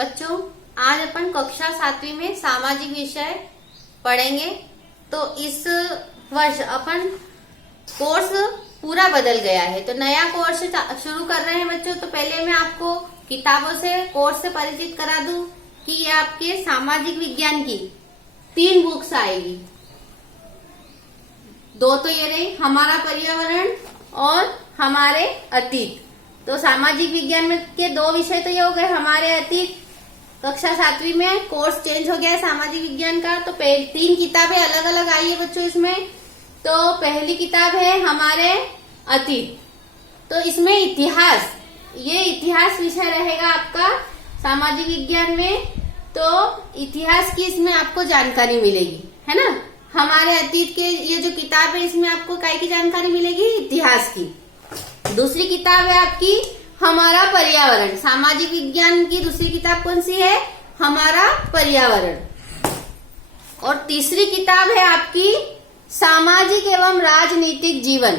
बच्चों, आज अपन कक्षा 7वीं में सामाजिक विषय पढ़ेंगे। तो इस वर्ष अपन कोर्स पूरा बदल गया है, तो नया कोर्स शुरू कर रहे हैं बच्चों। तो पहले मैं आपको किताबों से कोर्स से परिचित करा दूं कि ये आपके सामाजिक विज्ञान की 3 बुक्स आएगी। 2 तो ये रही, हमारा पर्यावरण और हमारे अतीत। तो सामाजिक विज्ञान में के 2 विषय तो ये हो गए, हमारे अतीत। कक्षा 7वीं में कोर्स चेंज हो गया है सामाजिक विज्ञान का, तो 3 किताबें अलग अलग आई है बच्चों इसमें। तो पहली किताब है हमारे अतीत, तो इसमें इतिहास, ये इतिहास विषय रहेगा आपका सामाजिक विज्ञान में। तो इतिहास की इसमें आपको जानकारी मिलेगी, है ना। हमारे अतीत के ये जो किताब है इसमें आपको काय की जानकारी मिलेगी, इतिहास की। दूसरी किताब है आपकी हमारा पर्यावरण, सामाजिक विज्ञान की दूसरी किताब कौन सी है, हमारा पर्यावरण। और तीसरी किताब है आपकी सामाजिक एवं राजनीतिक जीवन।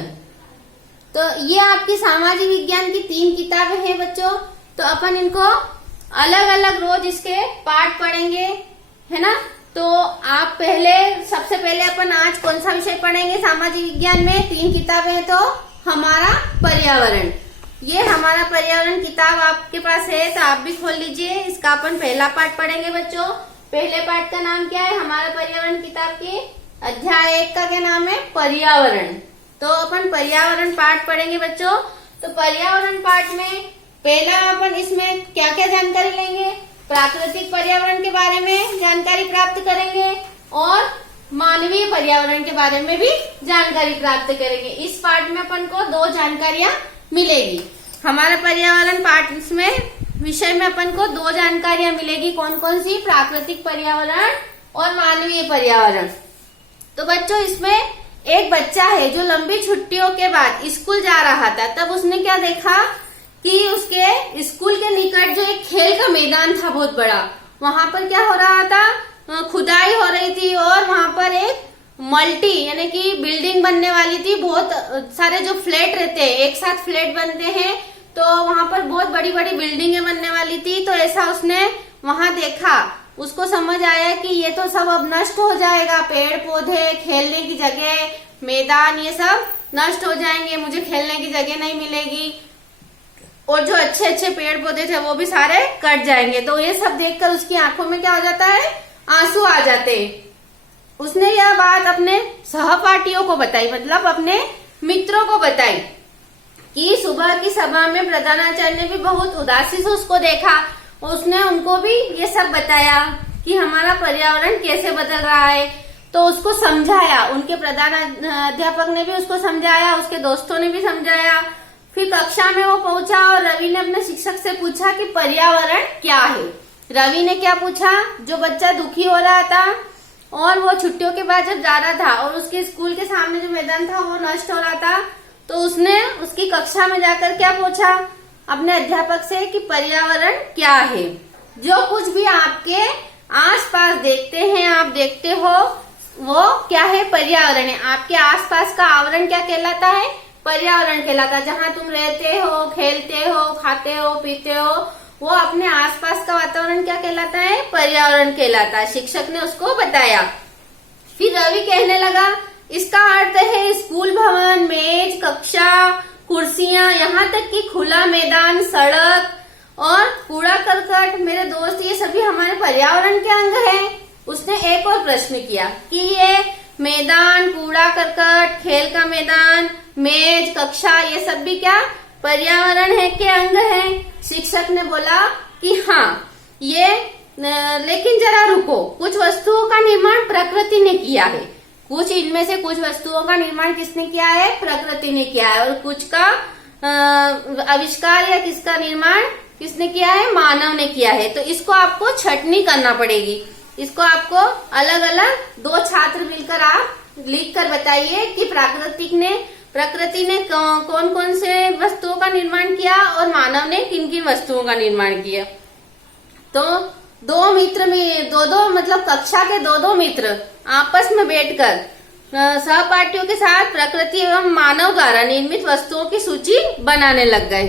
तो ये आपकी सामाजिक विज्ञान की 3 किताबें हैं बच्चों। तो अपन इनको अलग अलग रोज इसके पाठ पढ़ेंगे, है ना। तो आप सबसे पहले अपन आज कौन सा विषय पढ़ेंगे सामाजिक विज्ञान में, 3 किताबें हैं। तो हमारा पर्यावरण, ये हमारा पर्यावरण किताब आपके पास है तो आप भी खोल लीजिए। इसका अपन पहला पाठ पढ़ेंगे बच्चों। पहले पाठ का नाम क्या है, हमारा पर्यावरण किताब के अध्याय 1 का क्या नाम है, पर्यावरण। तो अपन पर्यावरण पाठ पढ़ेंगे बच्चों। तो पर्यावरण पाठ में पहला अपन इसमें क्या क्या जानकारी लेंगे, प्राकृतिक पर्यावरण के बारे में जानकारी प्राप्त करेंगे और मानवीय पर्यावरण के बारे में भी जानकारी प्राप्त करेंगे। इस पाठ में अपन को 2 जानकारियां मिलेगी। हमारा पर्यावरण पाठ इसमें विषय में अपन को 2 जानकारियां मिलेगी, कौन कौन सी, प्राकृतिक पर्यावरण और मानवीय पर्यावरण। तो बच्चों इसमें एक बच्चा है जो लंबी छुट्टियों के बाद स्कूल जा रहा था, तब उसने क्या देखा कि उसके स्कूल के निकट जो एक खेल का मैदान था बहुत बड़ा, वहां पर क्या हो रहा था, खुदाई हो रही थी और वहां पर एक मल्टी यानी कि बिल्डिंग बनने वाली थी। बहुत सारे जो फ्लैट रहते हैं, एक साथ फ्लैट बनते हैं, तो वहां पर बहुत बड़ी बड़ी बिल्डिंगें बनने वाली थी। तो ऐसा उसने वहां देखा, उसको समझ आया कि ये तो सब अब नष्ट हो जाएगा, पेड़ पौधे, खेलने की जगह, मैदान, ये सब नष्ट हो जाएंगे, मुझे खेलने की जगह नहीं मिलेगी और जो अच्छे अच्छे पेड़ पौधे थे वो भी सारे कट जाएंगे। तो ये सब देखकर उसकी आंखों में क्या हो जाता है, आंसू आ जाते। उसने यह बात अपने सहपाठियों को बताई, मतलब अपने मित्रों को बताई कि सुबह की सभा में प्रधानाचार्य ने भी बहुत उदासी से उसको देखा। उसने उनको भी ये सब बताया कि हमारा पर्यावरण कैसे बदल रहा है। तो उसको समझाया, उनके प्रधान अध्यापक ने भी उसको समझाया, उसके दोस्तों ने भी समझाया। फिर कक्षा में वो पहुंचा और रवि ने अपने शिक्षक से पूछा कि पर्यावरण क्या है। रवि ने क्या पूछा, जो बच्चा दुखी हो रहा था और वो छुट्टियों के बाद जब जा रहा था और उसके स्कूल के सामने जो मैदान था वो नष्ट हो रहा था, तो उसने उसकी कक्षा में जाकर क्या पूछा अपने अध्यापक से कि पर्यावरण क्या है। जो कुछ भी आपके आसपास देखते हैं, आप देखते हो, वो क्या है, पर्यावरण है। आपके आसपास का आवरण क्या कहलाता है, पर्यावरण कहलाता है। जहाँ तुम रहते हो, खेलते हो, खाते हो, पीते हो, वो अपने आसपास का वातावरण क्या कहलाता है, पर्यावरण कहलाता है। शिक्षक ने उसको बताया। फिर रवि कहने लगा, इसका अर्थ है स्कूल भवन, मेज, कक्षा, कुर्सियां, यहाँ तक कि खुला मैदान, सड़क और कूड़ा करकट, मेरे दोस्त, ये सभी हमारे पर्यावरण के अंग हैं। उसने एक और प्रश्न किया कि ये मैदान, कूड़ा करकट, खेल का मैदान, मेज, कक्षा, ये सब भी क्या पर्यावरण है के अंग हैं। शिक्षक ने बोला कि हाँ ये, लेकिन जरा रुको, कुछ वस्तुओं का निर्माण प्रकृति ने किया है। कुछ इनमें से कुछ वस्तुओं का निर्माण किसने किया है, प्रकृति ने किया है, और कुछ का आविष्कार या किसका निर्माण किसने किया है, मानव ने किया है। तो इसको आपको छटनी करना पड़ेगी। इसको आपको अलग अलग 2 छात्र मिलकर आप लिख कर बताइए कि प्रकृति ने कौन कौन से वस्तुओं का निर्माण किया और मानव ने किन किन वस्तुओं का निर्माण किया। तो 2 मित्र में 2 मतलब कक्षा के 2 मित्र आपस में बैठकर सहपाठियों के साथ प्रकृति एवं मानव द्वारा निर्मित वस्तुओं की सूची बनाने लग गए।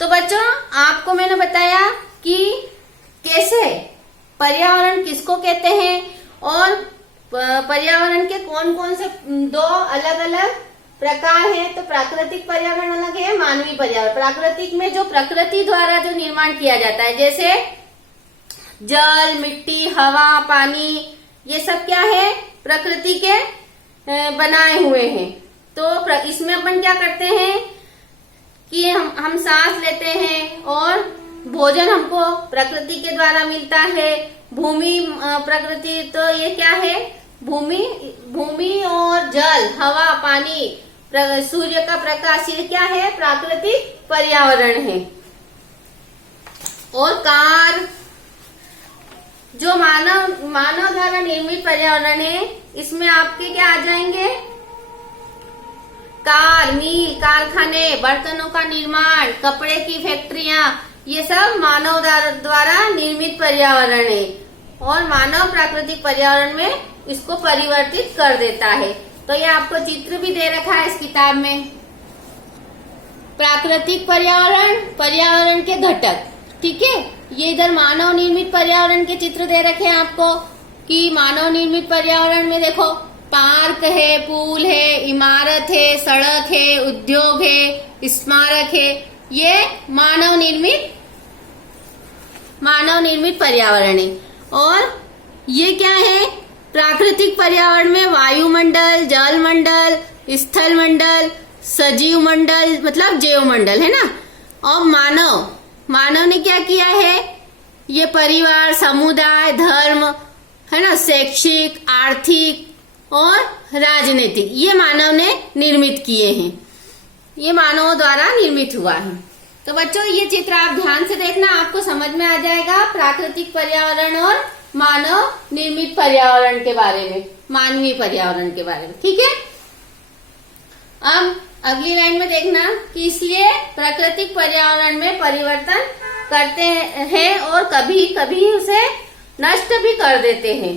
तो बच्चों आपको मैंने बताया कि पर्यावरण किसको कहते हैं और पर्यावरण के कौन कौन से दो अलग अलग प्रकार हैं। तो प्राकृतिक पर्यावरण अलग है, मानवीय पर्यावरण। प्राकृतिक में जो प्रकृति द्वारा जो निर्माण किया जाता है, जैसे जल, मिट्टी, हवा, पानी, ये सब क्या है, प्रकृति के बनाए हुए हैं। तो इसमें अपन क्या करते हैं कि हम सांस लेते हैं और भोजन हमको प्रकृति के द्वारा मिलता है। भूमि, प्रकृति, तो ये क्या है, भूमि और जल, हवा, पानी, सूर्य का प्रकाश, ये क्या है, प्राकृतिक पर्यावरण है। और कार, जो मानव द्वारा निर्मित पर्यावरण है, इसमें आपके क्या आ जाएंगे, कार, मिल, कारखाने, बर्तनों का निर्माण, कपड़े की फैक्ट्रियां, ये सब मानव द्वारा निर्मित पर्यावरण है। और मानव प्राकृतिक पर्यावरण में इसको परिवर्तित कर देता है। तो ये आपको चित्र भी दे रखा है इस किताब में। प्राकृतिक पर्यावरण, पर्यावरण के घटक, ठीक है। ये इधर मानव निर्मित पर्यावरण के चित्र दे रखे हैं आपको कि मानव निर्मित पर्यावरण में देखो पार्क है, पुल है, इमारत है, सड़क है, उद्योग है, स्मारक है, ये मानव निर्मित पर्यावरण है। और ये क्या है, प्राकृतिक पर्यावरण में वायुमंडल, जलमंडल, स्थल मंडल, सजीव मंडल, मतलब जैव मंडल है ना। और मानव ने क्या किया है, ये परिवार, समुदाय, धर्म है ना, शैक्षिक, आर्थिक और राजनीतिक, ये मानव ने निर्मित किए हैं, ये मानवों द्वारा निर्मित हुआ है। तो बच्चों ये चित्र आप ध्यान से देखना, आपको समझ में आ जाएगा प्राकृतिक पर्यावरण और मानव निर्मित पर्यावरण के बारे में, मानवीय पर्यावरण के बारे में, ठीक है। अब अगली लाइन में देखना कि इसलिए प्राकृतिक पर्यावरण में परिवर्तन करते हैं और कभी कभी उसे नष्ट भी कर देते हैं।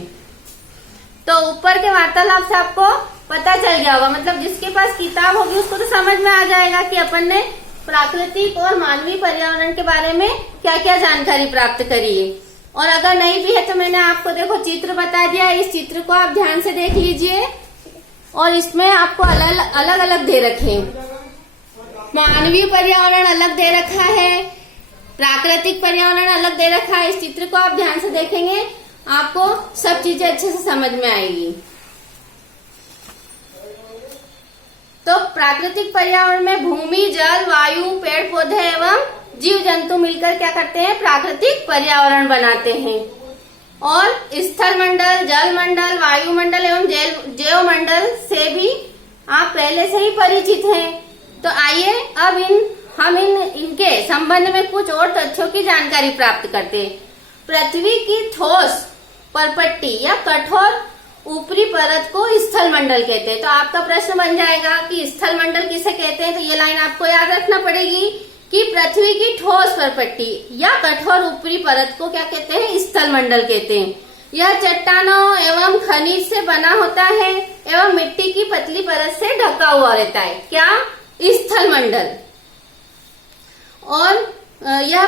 तो ऊपर के वार्तालाप से आपको पता चल गया होगा, मतलब जिसके पास किताब होगी उसको तो समझ में आ जाएगा कि अपन ने प्राकृतिक और मानवीय पर्यावरण के बारे में क्या क्या जानकारी प्राप्त करी है। और अगर नहीं भी है तो मैंने आपको देखो चित्र बता दिया, इस चित्र को आप ध्यान से देख लीजिए। और इसमें आपको अलग अलग दे रखे हैं, मानवीय पर्यावरण अलग दे रखा है, प्राकृतिक पर्यावरण अलग दे रखा है। इस चित्र को आप ध्यान से देखेंगे आपको सब चीजें अच्छे से समझ में आएगी। तो प्राकृतिक पर्यावरण में भूमि, जल, वायु, पेड़ पौधे एवं जीव जंतु मिलकर क्या करते हैं, प्राकृतिक पर्यावरण बनाते हैं। और स्थल मंडल, जल मंडल, वायुमंडल एवं जैव मंडल से भी आप पहले से ही परिचित हैं। तो आइए अब हम इनके संबंध में कुछ और तथ्यों की जानकारी प्राप्त करते हैं। पृथ्वी की ठोस परपट्टी या कठोर ऊपरी परत को स्थल मंडल कहते हैं। तो आपका प्रश्न बन जाएगा कि स्थल मंडल किसे कहते हैं। तो ये लाइन आपको याद रखना पड़ेगी कि पृथ्वी की ठोस परपट्टी या कठोर ऊपरी परत को क्या कहते हैं, स्थल मंडल कहते हैं। यह चट्टानों एवं खनिज से बना होता है एवं मिट्टी की पतली परत से ढका हुआ रहता है, क्या, स्थल मंडल। और यह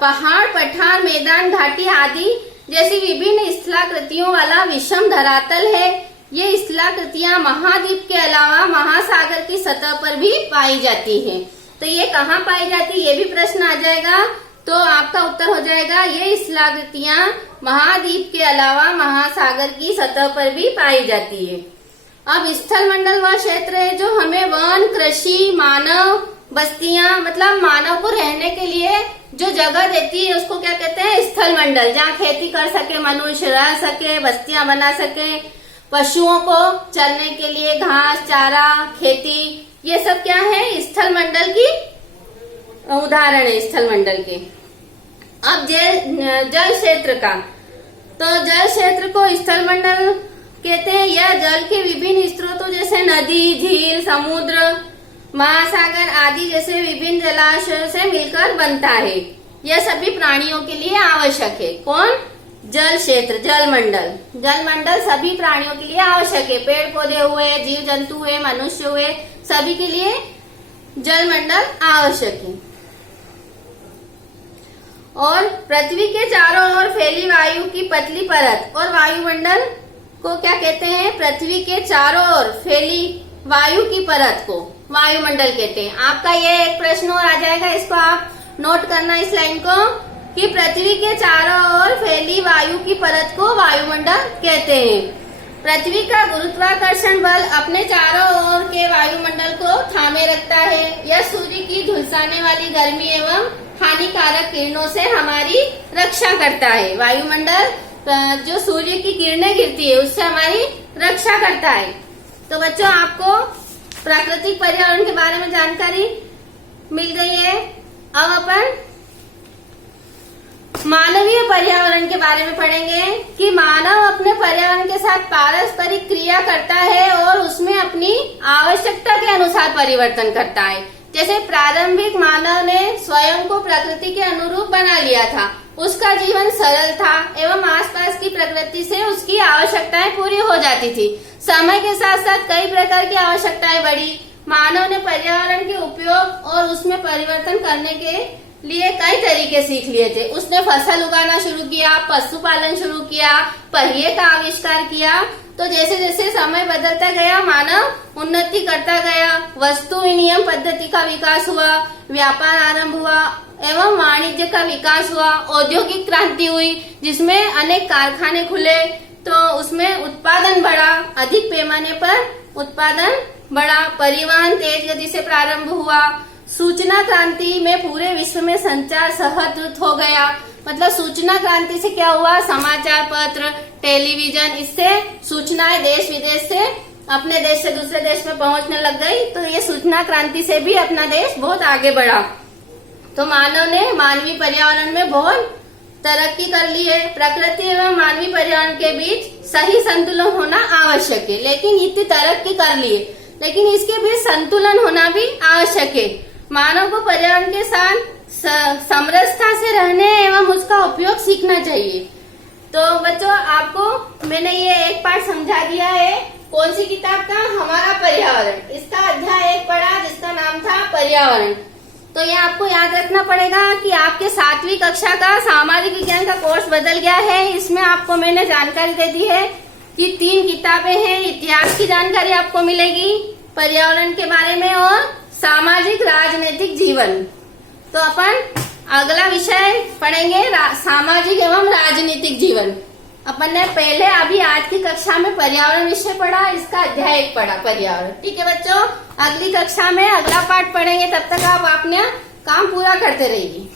पहाड़, पठार, मैदान, घाटी आदि जैसी विभिन्न स्थलाकृतियों वाला विषम धरातल है। ये स्थलाकृतियां महाद्वीप के अलावा महासागर की सतह पर भी पाई जाती हैं। तो ये कहाँ पाई जाती है, ये भी प्रश्न आ जाएगा। तो आपका उत्तर हो जाएगा ये स्थलाकृतियां महाद्वीप के अलावा महासागर की सतह पर भी पाई जाती है। अब स्थल मंडल वह क्षेत्र है जो हमें वन, कृषि, मानव बस्तियां, मतलब मानव को रहने के लिए जो जगह देती है उसको क्या कहते हैं, स्थल मंडल। जहाँ खेती कर सके, मनुष्य रह सके, बस्तियां बना सके, पशुओं को चरने के लिए घास, चारा, खेती, ये सब क्या है, स्थल मंडल की उदाहरण है, स्थल मंडल के। अब जल क्षेत्र का, तो जल क्षेत्र को स्थल मंडल कहते हैं। यह जल के विभिन्न स्रोतों जैसे नदी, झील, समुद्र, महासागर आदि जैसे विभिन्न जलाशयों से मिलकर बनता है। यह सभी प्राणियों के लिए आवश्यक है। कौन, जल क्षेत्र, जल मंडल। जल मंडल सभी प्राणियों के लिए आवश्यक है। पेड़ पौधे हुए, जीव जंतु हुए, मनुष्य हुए, सभी के लिए जल मंडल आवश्यक है। और पृथ्वी के चारों ओर फैली वायु की पतली परत और वायुमंडल को क्या कहते हैं? पृथ्वी के चारों ओर फैली वायु की परत को वायुमंडल कहते हैं। आपका ये एक प्रश्न और आ जाएगा, इसको आप नोट करना इस लाइन को, कि पृथ्वी के चारों ओर फैली वायु की परत को वायुमंडल कहते हैं। पृथ्वी का गुरुत्वाकर्षण बल अपने चारों ओर के वायुमंडल को थामे रखता है। यह सूर्य की झुलसाने वाली गर्मी एवं हानिकारक किरणों से हमारी रक्षा करता है। वायुमंडल जो सूर्य की किरणें गिरती है उससे हमारी रक्षा करता है। तो बच्चों, आपको प्राकृतिक पर्यावरण के बारे में जानकारी मिल गई है। अब अपन मानवीय पर्यावरण के बारे में पढ़ेंगे कि मानव अपने पर्यावरण के साथ पारस्परिक क्रिया करता है और उसमें अपनी आवश्यकता के अनुसार परिवर्तन करता है। जैसे प्रारंभिक मानव ने स्वयं को प्रकृति के अनुरूप बना लिया था, उसका जीवन सरल था एवं आसपास की प्रकृति से उसकी आवश्यकताएं पूरी हो जाती थी। समय के साथ साथ कई प्रकार की आवश्यकताएं बढ़ी। मानव ने पर्यावरण के उपयोग और उसमें परिवर्तन करने के लिए कई तरीके सीख लिए थे। उसने फसल उगाना शुरू किया, पशुपालन शुरू किया, पहिए का आविष्कार किया। तो जैसे जैसे समय बदलता गया, मानव उन्नति करता गया, वस्तु विनिमय पद्धति का विकास हुआ, व्यापार आरंभ हुआ एवं वाणिज्य का विकास हुआ, औद्योगिक क्रांति हुई जिसमें अनेक कारखाने खुले, तो उसमें उत्पादन बढ़ा, अधिक पैमाने पर उत्पादन बढ़ा, परिवहन तेज गति से प्रारंभ हुआ, सूचना क्रांति में पूरे विश्व में संचार सहज हो गया। मतलब सूचना क्रांति से क्या हुआ? समाचार पत्र, टेलीविजन, इससे सूचनाएं देश विदेश से अपने देश से दूसरे देश में पहुंचने लग गई। तो ये सूचना क्रांति से भी अपना देश बहुत आगे बढ़ा। तो मानव ने मानवीय पर्यावरण में बहुत तरक्की कर ली है। प्रकृति एवं मानवीय पर्यावरण के बीच सही संतुलन होना आवश्यक है। लेकिन इतनी तरक्की कर ली है, लेकिन इसके बीच संतुलन होना भी आवश्यक है। मानव को पर्यावरण के साथ समरसता से रहने एवं उसका उपयोग सीखना चाहिए। तो बच्चों, आपको मैंने ये एक पार्ट समझा दिया है। कौन सी किताब का? हमारा पर्यावरण। इसका अध्याय 1 पढ़ा जिसका नाम था पर्यावरण। तो ये आपको याद रखना पड़ेगा कि आपके 7वीं कक्षा का सामाजिक विज्ञान का कोर्स बदल गया है। इसमें आपको मैंने जानकारी दे दी है कि 3 किताबें हैं। इतिहास की जानकारी आपको मिलेगी पर्यावरण के बारे में और सामाजिक राजनीतिक जीवन। तो अपन अगला विषय पढ़ेंगे सामाजिक एवं राजनीतिक जीवन। अपन ने पहले अभी आज की कक्षा में पर्यावरण विषय पढ़ा, इसका अध्याय 1 पढ़ा पर्यावरण। ठीक है बच्चों, अगली कक्षा में अगला पाठ पढ़ेंगे। तब तक आप अपना काम पूरा करते रहिए।